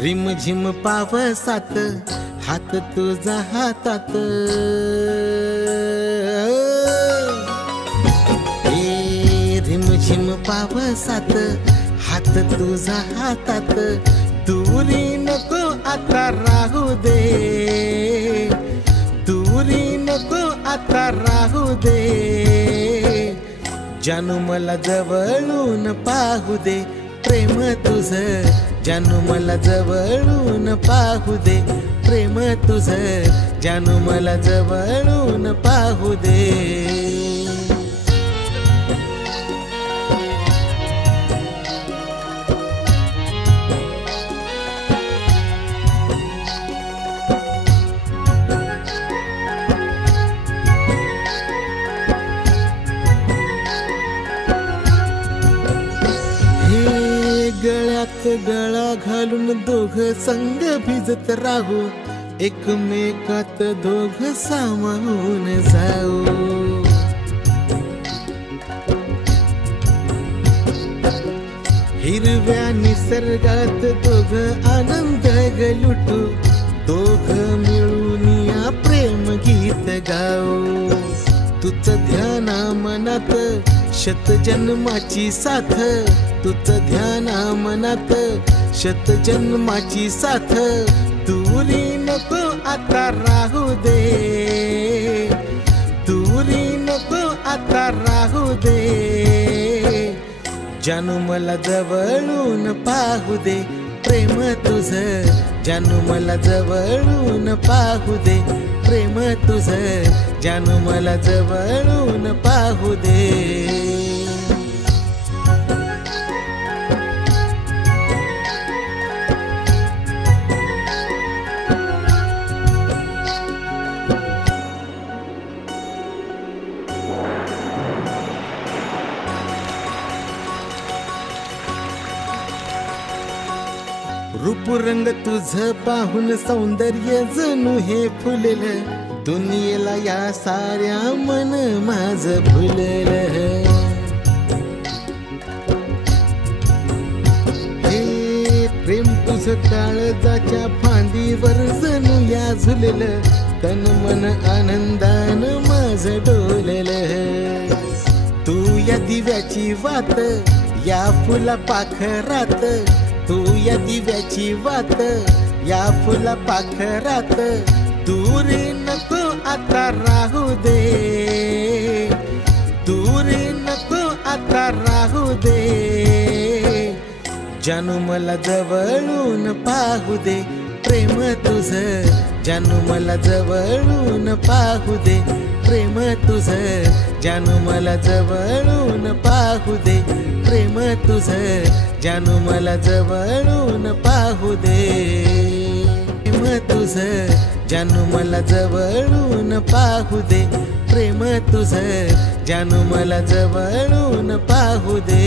रिमझिम पावसात हात तुझा हातात, रिमझिम पावसात हात तुझा हातात, दुरी नको आता राहू दे, दुरी नको आता राहू दे, जानू मला जवळून पाहू दे, प्रेम तुझं जानू मला जवळून पाहू दे, प्रेम तुझं जानू मला जवळून पाहू दे. गळ्यात गळा घालून दोघ संग भिजत राहू, एकमेकात दोघ सामावून जाऊ. हिरव्या निसर्गात दोघ आनंद लुटू, दोघ मिळून या प्रेम गीत गाऊ. तुझ ध्याना मनात शतजन्माची साथ, तुझ ध्याना मनात शतजन्माची साथ, दुरी नको आता राहू दे, दुरी नको आता राहू दे, जानू मला जवळून पाहू दे, प्रेम तुझं जानू मला जवळून पाहू दे, प्रेम तुझं जानू मला जवळून पाहू दे. रूपरंग तुझ पाहून सौंदर्य जणू हे फुललं, दुनियेला या साऱ्या मन माझ भुललं. हे प्रेम तुझ काळजाच्या फांदीवर जणू या झुललं, तन मन आनंदान माझ डोललं. तू या दिव्याची वात या फुला पाखरात, तू या दिव्याची वात या फुला पाखरात, दुरी नको आता राहू दे, दुरी नको आता राहू दे, जानू मला जवळून पाहू दे, प्रेम तुझं जानू मला जवळून पाहू दे, प्रेम तुझं जानू मला जवळून पाहू दे, प्रेम तुझं जानू मला जवळून पाहू दे, प्रेम तुझं जानू मला जवळून पाहू दे, प्रेम तुझं जानू मला जवळून पाहू दे.